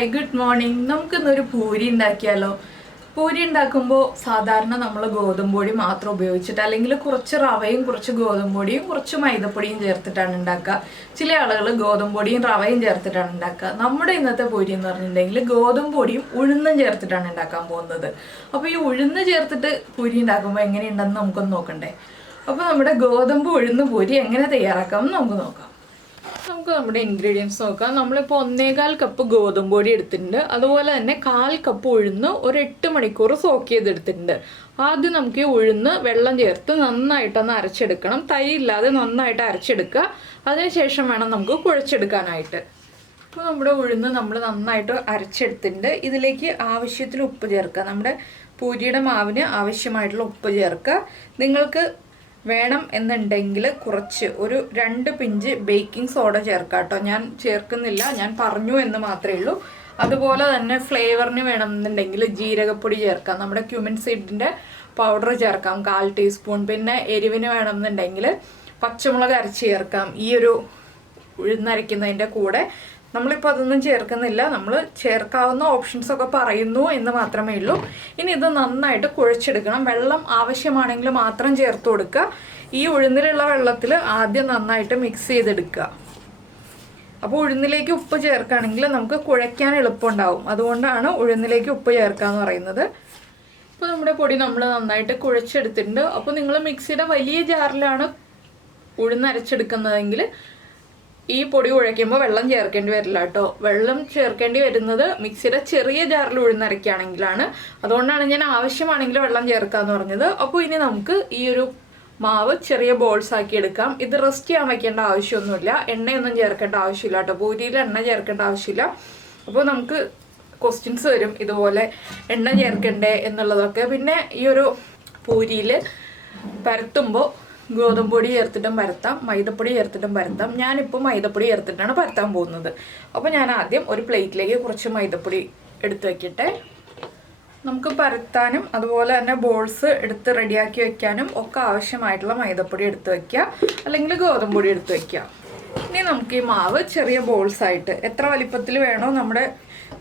Hi good morning. നമുക്കിന്നൊരു പൂരി ഉണ്ടാക്കിയാലോ? പൂരി ഉണ്ടാക്കുമ്പോൾ സാധാരണ നമ്മൾ ഗോതമ്പ് പൊടി മാത്രം ഉപയോഗിച്ചിട്ട് അല്ലെങ്കിൽ കുറച്ച് റവയും കുറച്ച് ഗോതമ്പ് പൊടിയും കുറച്ച് മൈദപ്പൊടിയും ചേർത്തിട്ടാണ് ഉണ്ടാക്കുക. ചില ആളുകൾ ഗോതമ്പ് പൊടിയും റവയും ചേർത്തിട്ടാണ് ഉണ്ടാക്കുക. നമ്മുടെ ഇന്നത്തെ പൂരി എന്ന് പറഞ്ഞിട്ടുണ്ടെങ്കിൽ ഗോതമ്പ് പൊടിയും ഉഴുന്നും ചേർത്തിട്ടാണ് ഉണ്ടാക്കാൻ പോകുന്നത്. അപ്പോൾ ഈ ഉഴുന്ന് ചേർത്തിട്ട് പൂരി ഉണ്ടാക്കുമ്പോൾ എങ്ങനെയുണ്ടെന്ന് നമുക്കൊന്ന് നോക്കണ്ടേ? അപ്പോൾ നമ്മുടെ ഗോതമ്പ് ഉഴുന്ന് പൂരി എങ്ങനെ തയ്യാറാക്കാമെന്ന് നമുക്ക് നോക്കാം. നമുക്ക് നമ്മുടെ ഇൻഗ്രീഡിയൻസ് നോക്കാം. നമ്മളിപ്പോൾ 1.25 കപ്പ് ഗോതമ്പ് പൊടി എടുത്തിട്ടുണ്ട്. അതുപോലെ തന്നെ 1/4 കപ്പ് ഉഴുന്ന് ഒരു 8 മണിക്കൂർ സോക്ക് ചെയ്തെടുത്തിട്ടുണ്ട്. ആദ്യം നമുക്ക് ഈ ഉഴുന്ന് വെള്ളം ചേർത്ത് നന്നായിട്ടൊന്ന് അരച്ചെടുക്കണം. തരി ഇല്ലാതെ നന്നായിട്ട് അരച്ചെടുക്കുക. അതിനുശേഷം വേണം നമുക്ക് കുഴച്ചെടുക്കാനായിട്ട്. അപ്പോൾ നമ്മുടെ ഉഴുന്ന് നമ്മൾ നന്നായിട്ട് അരച്ചെടുത്തിട്ടുണ്ട്. ഇതിലേക്ക് ആവശ്യത്തിന് ഉപ്പ് ചേർക്കുക. നമ്മുടെ പൂരിയുടെ മാവിന് ആവശ്യമായിട്ടുള്ള ഉപ്പ് ചേർക്കുക. നിങ്ങൾക്ക് വേണം എന്നുണ്ടെങ്കിൽ കുറച്ച് ഒരു 2 പിഞ്ച് ബേക്കിംഗ് സോഡ ചേർക്കാം കേട്ടോ. ഞാൻ ചേർക്കുന്നില്ല, ഞാൻ പറഞ്ഞു എന്ന് മാത്രമേ ഉള്ളൂ. അതുപോലെ തന്നെ ഫ്ലേവറിന് വേണമെന്നുണ്ടെങ്കിൽ ജീരകപ്പൊടി ചേർക്കാം. നമ്മുടെ ക്യുമിൻ സീഡിൻ്റെ പൗഡർ ചേർക്കാം 1/4 ടീസ്പൂൺ. പിന്നെ എരിവിന് വേണമെന്നുണ്ടെങ്കിൽ പച്ചമുളക് അരച്ച് ചേർക്കാം. ഈ ഒരു ഉഴുന്നരയ്ക്കുന്നതിൻ്റെ കൂടെ നമ്മളിപ്പോൾ അതൊന്നും ചേർക്കുന്നില്ല. നമ്മൾ ചേർക്കാവുന്ന ഓപ്ഷൻസൊക്കെ പറയുന്നു എന്ന് മാത്രമേ ഉള്ളൂ. ഇനി ഇത് നന്നായിട്ട് കുഴച്ചെടുക്കണം. വെള്ളം ആവശ്യമാണെങ്കിൽ മാത്രം ചേർത്ത് കൊടുക്കുക. ഈ ഉഴുന്നിലുള്ള വെള്ളത്തിൽ ആദ്യം നന്നായിട്ട് മിക്സ് ചെയ്തെടുക്കുക. അപ്പോൾ ഉഴുന്നിലേക്ക് ഉപ്പ് ചേർക്കുകയാണെങ്കിൽ നമുക്ക് കുഴയ്ക്കാൻ എളുപ്പമുണ്ടാവും. അതുകൊണ്ടാണ് ഉഴുന്നിലേക്ക് ഉപ്പ് ചേർക്കുക എന്ന് പറയുന്നത്. ഇപ്പോൾ നമ്മുടെ പൊടി നമ്മൾ നന്നായിട്ട് കുഴച്ചെടുത്തിട്ടുണ്ട്. അപ്പോൾ നിങ്ങൾ മിക്സിയുടെ വലിയ ജാറിലാണ് ഉഴുന്നരച്ചെടുക്കുന്നതെങ്കിൽ ഈ പൊടി കുഴയ്ക്കുമ്പോൾ വെള്ളം ചേർക്കേണ്ടി വരില്ല കേട്ടോ. വെള്ളം ചേർക്കേണ്ടി വരുന്നത് മിക്സിയുടെ ചെറിയ ജാറിൽ ഉഴുന്നരയ്ക്കുകയാണെങ്കിലാണ്. അതുകൊണ്ടാണ് ഞാൻ ആവശ്യമാണെങ്കിൽ വെള്ളം ചേർക്കാമെന്ന് പറഞ്ഞത്. അപ്പോൾ ഇനി നമുക്ക് ഈ ഒരു മാവ് ചെറിയ ബോൾസ് ആക്കി എടുക്കാം. ഇത് റെസ്റ്റ് ചെയ്യാൻ വയ്ക്കേണ്ട ആവശ്യമൊന്നുമില്ല. എണ്ണയൊന്നും ചേർക്കേണ്ട ആവശ്യമില്ല കേട്ടോ. പൂരിയിൽ എണ്ണ ചേർക്കേണ്ട ആവശ്യമില്ല. അപ്പോൾ നമുക്ക് ക്വസ്റ്റ്യൻസ് വരും ഇതുപോലെ എണ്ണ ചേർക്കണ്ടേ എന്നുള്ളതൊക്കെ. പിന്നെ ഈ ഒരു പൂരിയിൽ പരത്തുമ്പോൾ ഗോതമ്പ് പൊടി ചേർത്തിട്ടും പരത്താം, മൈദപ്പൊടി ചേർത്തിട്ടും പരത്താം. ഞാനിപ്പോൾ മൈദപ്പൊടി ചേർത്തിട്ടാണ് പരത്താൻ പോകുന്നത്. അപ്പോൾ ഞാൻ ആദ്യം ഒരു പ്ലേറ്റിലേക്ക് കുറച്ച് മൈദപ്പൊടി എടുത്ത് വയ്ക്കട്ടെ. നമുക്ക് പരത്താനും അതുപോലെ തന്നെ ബോൾസ് എടുത്ത് റെഡിയാക്കി വെക്കാനും ഒക്കെ ആവശ്യമായിട്ടുള്ള മൈദപ്പൊടി എടുത്ത് വയ്ക്കുക, അല്ലെങ്കിൽ ഗോതമ്പ് പൊടി എടുത്ത് വയ്ക്കുക. ഇനി നമുക്ക് ഈ മാവ് ചെറിയ ബോൾസായിട്ട് എത്ര വലിപ്പത്തിൽ വേണോ നമ്മുടെ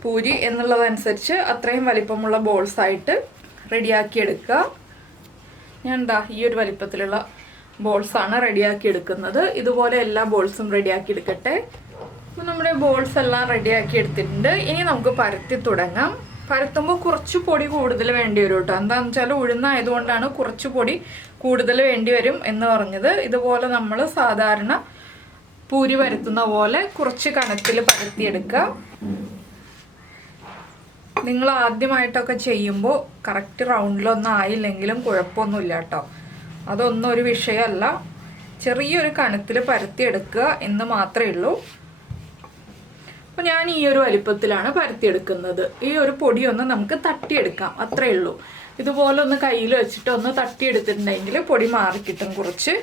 പൂരി എന്നുള്ളതനുസരിച്ച് അത്രയും വലിപ്പമുള്ള ബോൾസായിട്ട് റെഡിയാക്കി എടുക്കുക. ഞാൻ എന്താ ഈ ഒരു വലിപ്പത്തിലുള്ള ബോൾസാണ് റെഡിയാക്കി എടുക്കുന്നത്. ഇതുപോലെ എല്ലാ ബോൾസും റെഡിയാക്കി എടുക്കട്ടെ. അപ്പോൾ നമ്മുടെ ബോൾസ് എല്ലാം റെഡിയാക്കി എടുത്തിട്ടുണ്ട്. ഇനി നമുക്ക് പരത്തി തുടങ്ങാം. പരത്തുമ്പോൾ കുറച്ച് പൊടി കൂടുതൽ വേണ്ടി വരും കേട്ടോ. എന്താണെന്ന് വെച്ചാൽ ഉഴുന്നായതുകൊണ്ടാണ് കുറച്ച് പൊടി കൂടുതൽ വേണ്ടി വരും എന്ന് പറഞ്ഞത്. ഇതുപോലെ നമ്മൾ സാധാരണ പൂരി പരത്തുന്ന പോലെ കുറച്ച് കനത്തിൽ പരത്തിയെടുക്കുക. നിങ്ങൾ ആദ്യമായിട്ടൊക്കെ ചെയ്യുമ്പോൾ കറക്റ്റ് റൗണ്ടിലൊന്നും ആയില്ലെങ്കിലും കുഴപ്പമൊന്നുമില്ല കേട്ടോ. അതൊന്നും ഒരു വിഷയമല്ല. ചെറിയൊരു കനത്തിൽ പരത്തിയെടുക്കുക എന്ന് മാത്രമേ ഉള്ളൂ. അപ്പോൾ ഞാൻ ഈ ഒരു വലിപ്പത്തിലാണ് പരത്തിയെടുക്കുന്നത്. ഈ ഒരു പൊടിയൊന്ന് നമുക്ക് തട്ടിയെടുക്കാം, അത്രയേ ഉള്ളൂ. ഇതുപോലെ ഒന്ന് കയ്യിൽ വെച്ചിട്ട് ഒന്ന് തട്ടിയെടുത്തിട്ടുണ്ടെങ്കിൽ പൊടി മാറിക്കിട്ടും കുറച്ച്.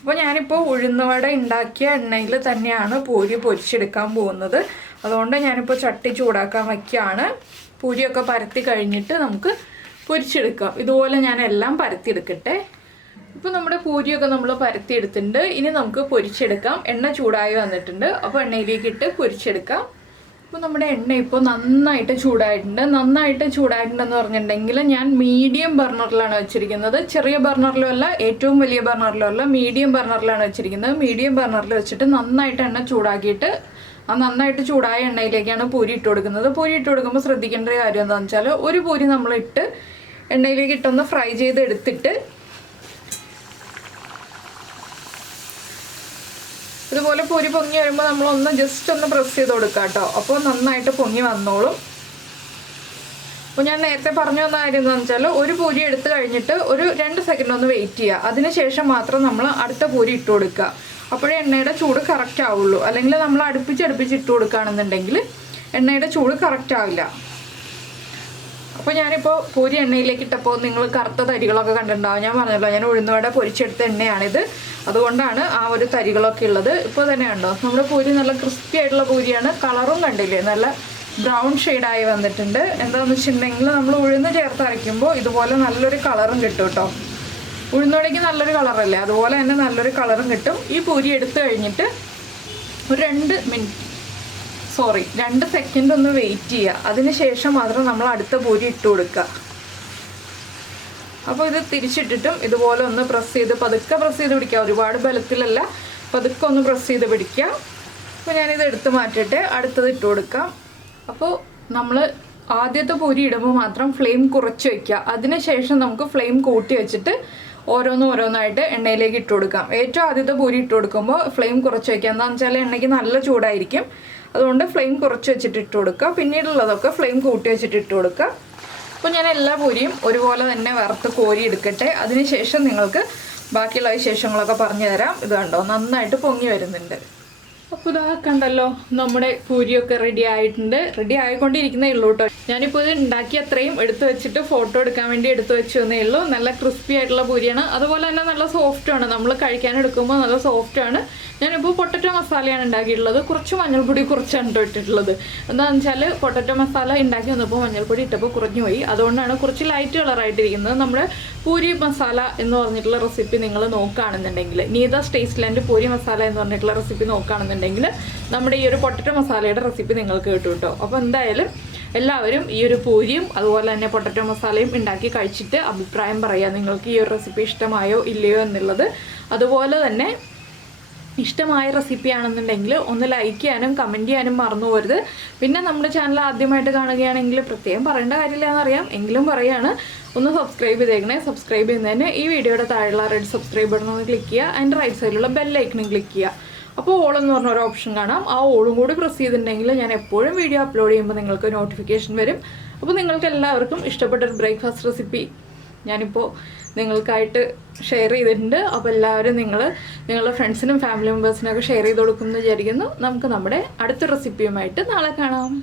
അപ്പോൾ ഞാനിപ്പോൾ ഉഴുന്നുവട ഉണ്ടാക്കിയ എണ്ണയിൽ തന്നെയാണ് പൂരി പൊരിച്ചെടുക്കാൻ പോകുന്നത്. അതുകൊണ്ട് ഞാനിപ്പോൾ ചട്ടി ചൂടാക്കാൻ വയ്ക്കുകയാണ്. പൂരിയൊക്കെ പരത്തി കഴിഞ്ഞിട്ട് നമുക്ക് പൊരിച്ചെടുക്കാം. ഇതുപോലെ ഞാൻ എല്ലാം പരത്തിയെടുക്കട്ടെ. ഇപ്പോൾ നമ്മുടെ പൂരിയൊക്കെ നമ്മൾ പരത്തിയെടുത്തിട്ടുണ്ട്. ഇനി നമുക്ക് പൊരിച്ചെടുക്കാം. എണ്ണ ചൂടായി വന്നിട്ടുണ്ട്. അപ്പോൾ എണ്ണയിലേക്ക് ഇട്ട് പൊരിച്ചെടുക്കാം. അപ്പോൾ നമ്മുടെ എണ്ണ ഇപ്പോൾ നന്നായിട്ട് ചൂടായിട്ടുണ്ടെന്ന് പറഞ്ഞിട്ടുണ്ടെങ്കിൽ ഞാൻ മീഡിയം ബർണറിലാണ് വെച്ചിരിക്കുന്നത്. ചെറിയ ബർണറിലും അല്ല, ഏറ്റവും വലിയ ബർണറിലും അല്ല, മീഡിയം ബർണറിലാണ് വെച്ചിരിക്കുന്നത്. മീഡിയം ബർണറിൽ വെച്ചിട്ട് നന്നായിട്ട് എണ്ണ ചൂടാക്കിയിട്ട് ആ നന്നായിട്ട് ചൂടായ എണ്ണയിലേക്കാണ് പൂരി ഇട്ട് കൊടുക്കുന്നത്. പൂരി ഇട്ട് കൊടുക്കുമ്പോൾ ശ്രദ്ധിക്കേണ്ട ഒരു കാര്യം എന്താണെന്ന് വെച്ചാൽ ഒരു പൂരി നമ്മളിട്ട് എണ്ണയിലേക്ക് ഇട്ടൊന്ന് ഫ്രൈ ചെയ്ത് എടുത്തിട്ട് ഇതുപോലെ പൂരി പൊങ്ങി വരുമ്പോൾ നമ്മളൊന്ന് ജസ്റ്റ് ഒന്ന് പ്രസ് ചെയ്ത് കൊടുക്കുക കേട്ടോ. അപ്പോൾ നന്നായിട്ട് പൊങ്ങി വന്നോളും. അപ്പോൾ ഞാൻ നേരത്തെ പറഞ്ഞു വന്ന കാര്യം എന്താണെന്ന് വെച്ചാൽ ഒരു പൂരി എടുത്ത് കഴിഞ്ഞിട്ട് ഒരു 2 സെക്കൻഡ് ഒന്ന് വെയിറ്റ് ചെയ്യുക. അതിനുശേഷം മാത്രം നമ്മൾ അടുത്ത പൂരി ഇട്ട് കൊടുക്കുക. അപ്പോഴേ എണ്ണയുടെ ചൂട് കറക്റ്റ് ആവുള്ളൂ. അല്ലെങ്കിൽ നമ്മൾ അടുപ്പിച്ച് ഇട്ട് കൊടുക്കുകയാണെന്നുണ്ടെങ്കിൽ എണ്ണയുടെ ചൂട് കറക്റ്റ് ആവില്ല. അപ്പോൾ ഞാനിപ്പോൾ പൂരി എണ്ണയിലേക്ക് ഇട്ടപ്പോൾ നിങ്ങൾ കറുത്ത തരികളൊക്കെ കണ്ടിട്ടുണ്ടാവും. ഞാൻ പറഞ്ഞല്ലോ, ഞാൻ ഉഴുന്നുവട പൊരിച്ചെടുത്ത എണ്ണയാണിത്. അതുകൊണ്ടാണ് ആ ഒരു തരികളൊക്കെ ഉള്ളത്. ഇപ്പോൾ തന്നെ കണ്ടോ നമ്മുടെ പൂരി നല്ല ക്രിസ്പി ആയിട്ടുള്ള പൂരിയാണ്. കളറും കണ്ടില്ലേ, നല്ല ബ്രൗൺ ഷെയ്ഡായി വന്നിട്ടുണ്ട്. എന്താണെന്ന് വെച്ചിട്ടുണ്ടെങ്കിൽ നമ്മൾ ഉഴുന്ന് ചേർത്ത് അരയ്ക്കുമ്പോൾ ഇതുപോലെ നല്ലൊരു കളറും കിട്ടും കേട്ടോ. ഉഴുന്നുവടയ്ക്ക് നല്ലൊരു കളറല്ലേ, അതുപോലെ തന്നെ നല്ലൊരു കളറും കിട്ടും. ഈ പൂരി എടുത്തു കഴിഞ്ഞിട്ട് ഒരു 2 മിനിറ്റ് 2 സെക്കൻഡ് ഒന്ന് വെയിറ്റ് ചെയ്യുക. അതിനുശേഷം മാത്രം നമ്മൾ അടുത്ത പൂരി ഇട്ട് കൊടുക്കുക. അപ്പോൾ ഇത് തിരിച്ചിട്ടിട്ടും ഇതുപോലെ ഒന്ന് പ്രസ് ചെയ്ത് പതുക്കെ പ്രസ് ചെയ്ത് പിടിക്കുക. ഒരുപാട് ബലത്തിലല്ല, പതുക്കെ ഒന്ന് പ്രസ് ചെയ്ത് പിടിക്കുക. അപ്പോൾ ഞാനിത് എടുത്ത് മാറ്റിയിട്ട് അടുത്തത് ഇട്ട് കൊടുക്കാം. അപ്പോൾ നമ്മൾ ആദ്യത്തെ പൂരി ഇടുമ്പോൾ മാത്രം ഫ്ലെയിം കുറച്ച് വയ്ക്കുക. അതിനുശേഷം നമുക്ക് ഫ്ലെയിം കൂട്ടി വെച്ചിട്ട് ഓരോന്നായിട്ട് എണ്ണയിലേക്ക് ഇട്ട് കൊടുക്കാം. ഏറ്റവും ആദ്യത്തെ പൂരി ഇട്ട് കൊടുക്കുമ്പോൾ ഫ്ലെയിം കുറച്ച് വയ്ക്കുക. എന്താണെന്ന് വെച്ചാൽ എണ്ണയ്ക്ക് നല്ല ചൂടായിരിക്കും. അതുകൊണ്ട് ഫ്ലെയിം കുറച്ച് വെച്ചിട്ട് ഇട്ട് കൊടുക്കുക. പിന്നീടുള്ളതൊക്കെ ഫ്ലെയിം കൂട്ടി വെച്ചിട്ട് ഇട്ട് കൊടുക്കുക. അപ്പോൾ ഞാൻ എല്ലാ പൂരിയും ഒരുപോലെ തന്നെ വറുത്ത് കോരി എടുക്കട്ടെ. അതിനുശേഷം നിങ്ങൾക്ക് ബാക്കിയുള്ള വിശേഷങ്ങളൊക്കെ പറഞ്ഞു തരാം. ഇത് കണ്ടോ, നന്നായിട്ട് പൊങ്ങി വരുന്നുണ്ട്. അപ്പോൾ ഇതാ കണ്ടല്ലോ, നമ്മുടെ പൂരിയൊക്കെ റെഡി ആയിട്ടുണ്ട്. റെഡി ആയിക്കൊണ്ടിരിക്കുന്നേ ഉള്ളൂ കേട്ടോ. ഞാനിപ്പോൾ ഇത് ഉണ്ടാക്കി അത്രയും എടുത്ത് വെച്ചിട്ട് ഫോട്ടോ എടുക്കാൻ വേണ്ടി എടുത്ത് വെച്ചു എന്നേ ഉള്ളൂ. നല്ല ക്രിസ്പി ആയിട്ടുള്ള പൂരിയാണ്. അതുപോലെ തന്നെ നല്ല സോഫ്റ്റാണ്. നമ്മൾ കഴിക്കാൻ എടുക്കുമ്പോൾ നല്ല സോഫ്റ്റാണ്. ഞാനിപ്പോൾ പൊട്ടറ്റോ മസാലയാണ് ഉണ്ടാക്കിയിട്ടുള്ളത്. കുറച്ച് മഞ്ഞൾപ്പൊടി കുറച്ചാണ് ഇട്ടിട്ടുള്ളത്. എന്താണെന്ന് വെച്ചാൽ പൊട്ടറ്റോ മസാല ഉണ്ടാക്കി വന്നപ്പോൾ മഞ്ഞൾപ്പൊടി ഇട്ടപ്പോൾ കുറഞ്ഞു പോയി. അതുകൊണ്ടാണ് കുറച്ച് ലൈറ്റ് കളറായിട്ടിരിക്കുന്നത്. നമ്മുടെ പൂരി മസാല എന്ന് പറഞ്ഞിട്ടുള്ള റെസിപ്പി നിങ്ങൾ നോക്കുകയാണെന്നുണ്ടെങ്കിൽ, നീതാസ് ടേസ്റ്റ്ലാൻഡ് പൂരി മസാല എന്ന് പറഞ്ഞിട്ടുള്ള റെസിപ്പി നോക്കുകയാണെന്നുണ്ടെങ്കിൽ നമ്മുടെ ഈ ഒരു പൊട്ടറ്റോ മസാലയുടെ റെസിപ്പി നിങ്ങൾക്ക് കിട്ടും കേട്ടോ. അപ്പോൾ എന്തായാലും എല്ലാവരും ഈ ഒരു പൂരിയും അതുപോലെ തന്നെ പൊട്ടറ്റോ മസാലയും ഉണ്ടാക്കി കഴിച്ചിട്ട് അഭിപ്രായം പറയുക. നിങ്ങൾക്ക് ഈ ഒരു റെസിപ്പി ഇഷ്ടമായോ ഇല്ലയോ എന്നുള്ളത്. അതുപോലെ തന്നെ ഇഷ്ടമായ റെസിപ്പി ആണെന്നുണ്ടെങ്കിൽ ഒന്ന് ലൈക്ക് ചെയ്യാനും കമൻറ്റ് ചെയ്യാനും മറന്നു പോകരുത്. പിന്നെ നമ്മുടെ ചാനൽ ആദ്യമായിട്ട് കാണുകയാണെങ്കിൽ പ്രത്യേകം പറയേണ്ട കാര്യമില്ല എന്നറിയാം, എങ്കിലും പറയുകയാണ്, ഒന്ന് സബ്സ്ക്രൈബ് ചെയ്തേക്കണേ. സബ്സ്ക്രൈബ് ചെയ്യുന്നതിന് ഈ വീഡിയോയുടെ താഴെയുള്ള റെഡ് സബ്സ്ക്രൈബ് ബട്ടൺ ഒന്ന് ക്ലിക്ക് ചെയ്യുക. അതിൻ്റെ റൈറ്റ് സൈഡിലുള്ള ബെല്ലൈക്കണും ക്ലിക്ക് ചെയ്യുക. അപ്പോൾ ഓൾ എന്ന് പറഞ്ഞ ഒരു ഓപ്ഷൻ കാണാം. ആ ഓളും കൂടി പ്രസ് ചെയ്തിട്ടുണ്ടെങ്കിൽ ഞാൻ എപ്പോഴും വീഡിയോ അപ്ലോഡ് ചെയ്യുമ്പോൾ നിങ്ങൾക്ക് നോട്ടിഫിക്കേഷൻ വരും. അപ്പോൾ നിങ്ങൾക്ക് എല്ലാവർക്കും ഇഷ്ടപ്പെട്ടൊരു ബ്രേക്ക്ഫാസ്റ്റ് റെസിപ്പി ഞാനിപ്പോൾ നിങ്ങൾക്കായിട്ട് ഷെയർ ചെയ്തിട്ടുണ്ട്. അപ്പോൾ എല്ലാവരും നിങ്ങളുടെ ഫ്രണ്ട്സിനും ഫാമിലി മെമ്പേഴ്സിനൊക്കെ ഷെയർ ചെയ്ത് കൊടുക്കുമെന്ന് വിചാരിക്കുന്നു. നമുക്ക് നമ്മുടെ അടുത്ത റെസിപ്പിയുമായിട്ട് നാളെ കാണാം.